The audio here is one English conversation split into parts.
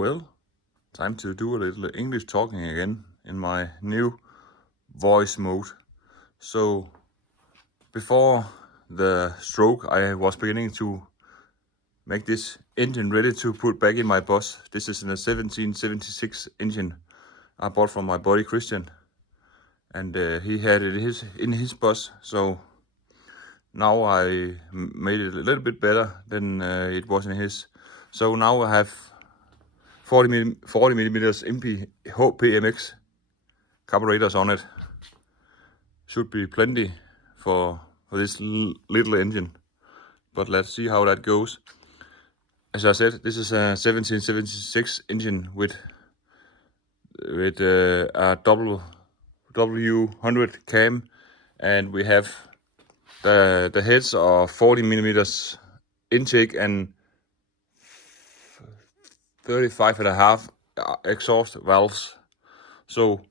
Well, time to do a little English talking again in my new voice mode. So, before the stroke, I was beginning to make this engine ready to put back in my bus. This is a 1776 engine I bought from my buddy Christian, and he had it in his bus. So now I made it a little bit better than it was in his. So now I have 40 millimeters Hpmx carburetors on it. Should be plenty for this little engine, but let's see how that goes. As I said, this is a 1776 engine with a W100 cam, and we have the heads are 40 millimeters intake and 35.5 exhaust valves. So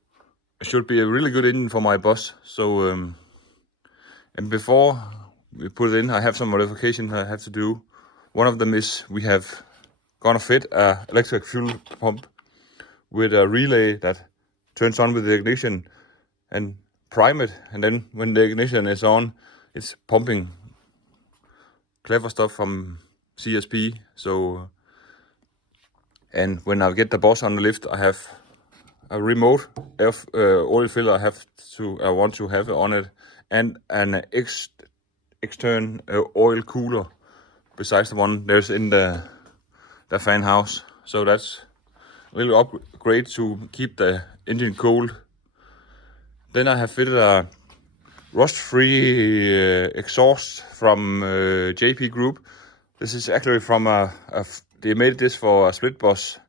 it should be a really good engine for my bus. So and before we put it in, I have some modifications I have to do. One of them is we have gonna fit a electric fuel pump with a relay that turns on with the ignition and prime it, and then when the ignition is on, it's pumping clever stuff from CSP. So and when I get the bus on the lift, I have a remote oil filler I want to have on it, and an external oil cooler besides the one there's in the fan house. So that's a little upgrade to keep the engine cold. Then I have fitted a rust-free exhaust from JP Group. This is actually from they made this for a split bus.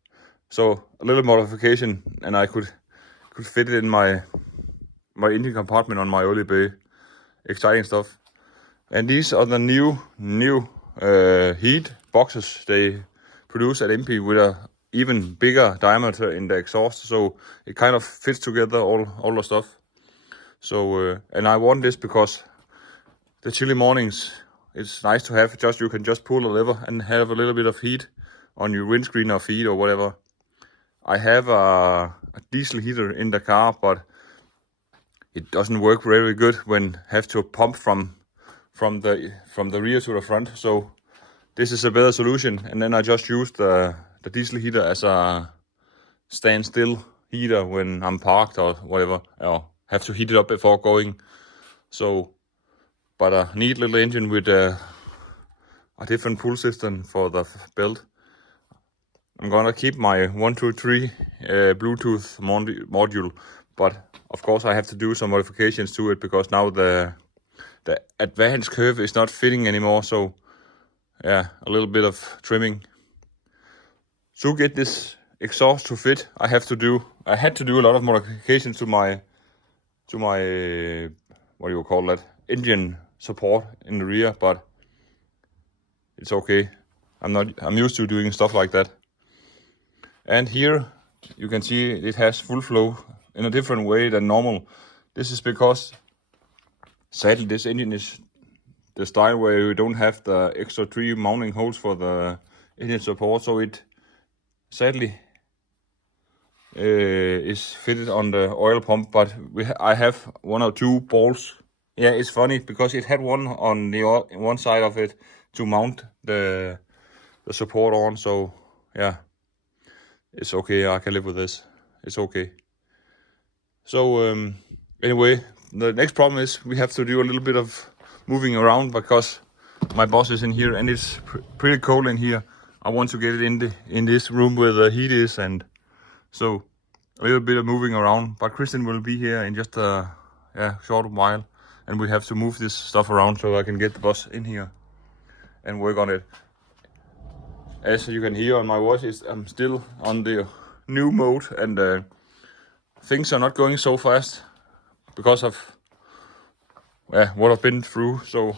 So a little modification, and I could fit it in my engine compartment on my early bay. Exciting stuff. And these are the new heat boxes they produce at MP with a even bigger diameter in the exhaust, so it kind of fits together all the stuff. So and I want this because the chilly mornings, it's nice to have you can just pull a lever and have a little bit of heat on your windscreen or feet or whatever. I have a diesel heater in the car, but it doesn't work very good when have to pump from the rear to the front. So this is a better solution. And then I just use the diesel heater as a standstill heater when I'm parked or whatever, or have to heat it up before going. So, but a neat little engine with a different pull system for the belt. I'm gonna keep my 123 Bluetooth module, but of course I have to do some modifications to it because now the advanced curve is not fitting anymore. So yeah, a little bit of trimming. To get this exhaust to fit, I had to do a lot of modifications to my what do you call that, engine support in the rear, but it's okay. I'm used to doing stuff like that. And here you can see it has full flow in a different way than normal. This is because sadly this engine is the style where you don't have the extra 3 mounting holes for the engine support, so it sadly is fitted on the oil pump. But I have 1 or 2 balls. Yeah, it's funny because it had one on the one side of it to mount the support on. So yeah, it's okay. I can live with this. It's okay. So anyway, the next problem is we have to do a little bit of moving around because my boss is in here and it's pretty cold in here. I want to get it in this room where the heat is, and so a little bit of moving around. But Christian will be here in just a short while, and we have to move this stuff around so I can get the bus in here and work on it. As you can hear on my voice, I'm still on the new mode, and things are not going so fast because of what I've been through. So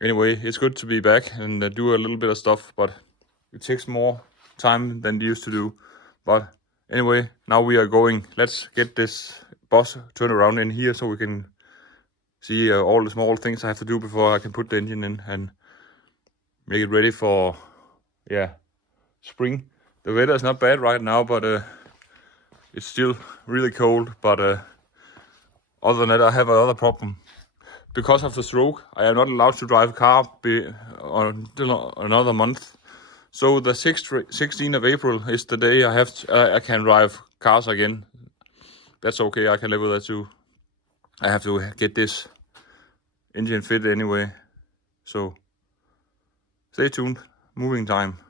anyway, it's good to be back and do a little bit of stuff, but it takes more time than it used to do. But anyway, now we are going. Let's get this bus turned around in here so we can see all the small things I have to do before I can put the engine in and make it ready for spring. The weather is not bad right now, but it's still really cold. But other than that, I have another problem. Because of the stroke, I am not allowed to drive a car until another month. So the 16th of April is the day I can drive cars again. That's okay, I can live with that too. I have to get this engine fit anyway. So stay tuned, moving time.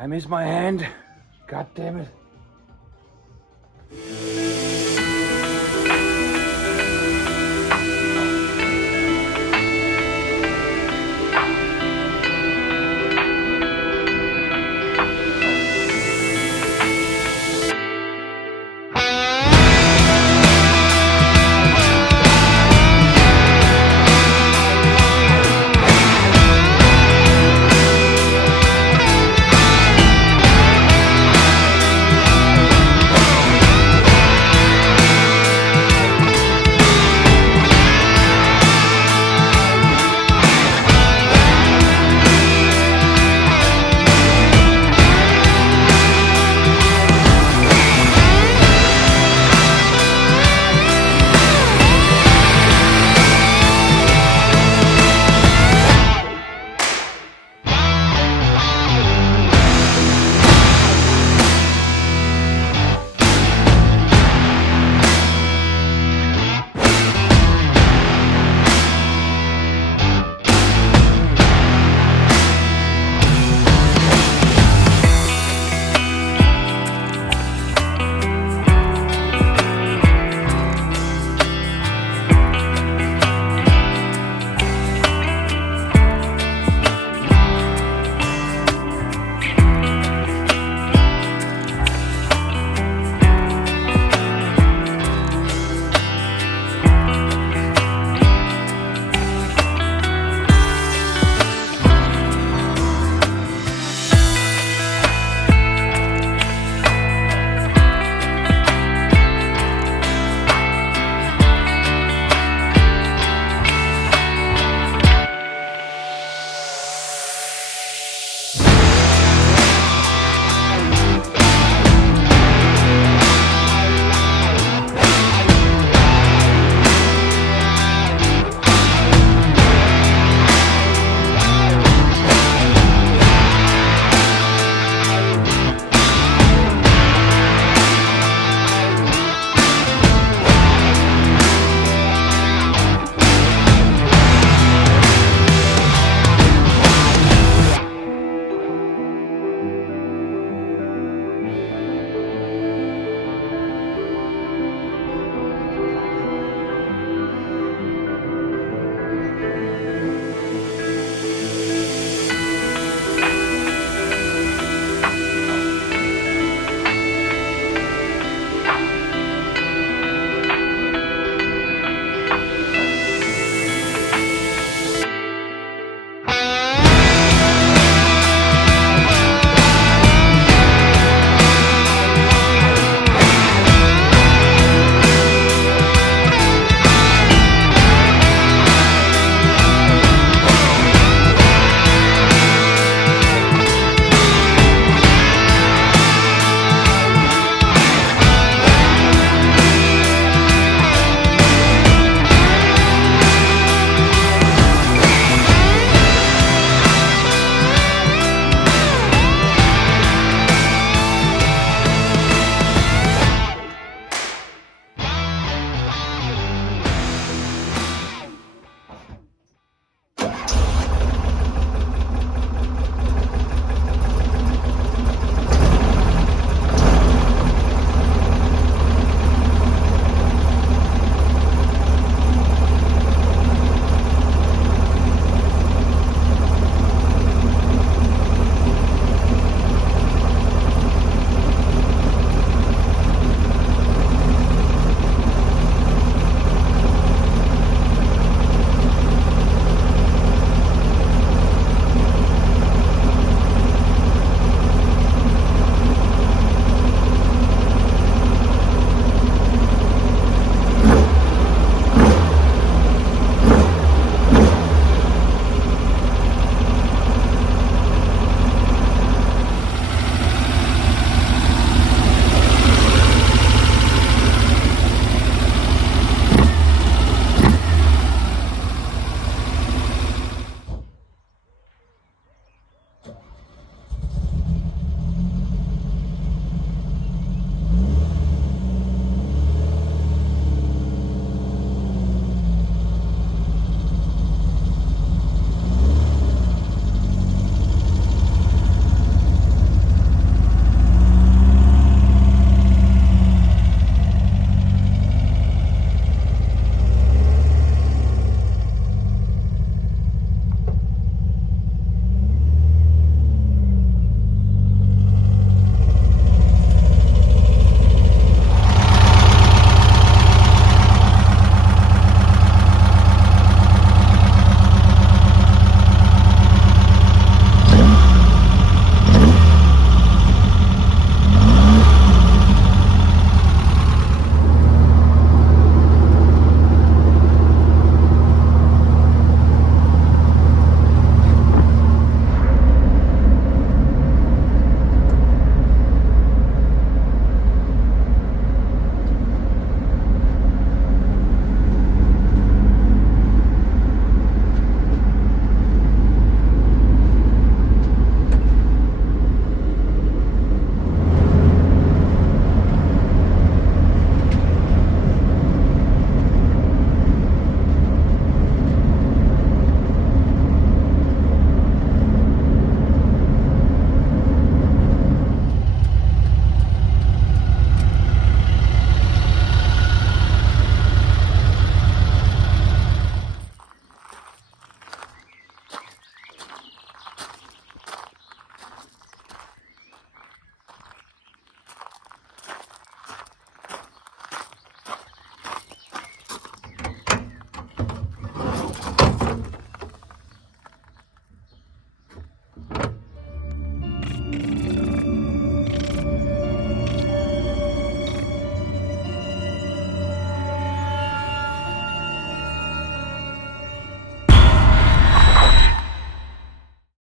I missed my hand. God damn it.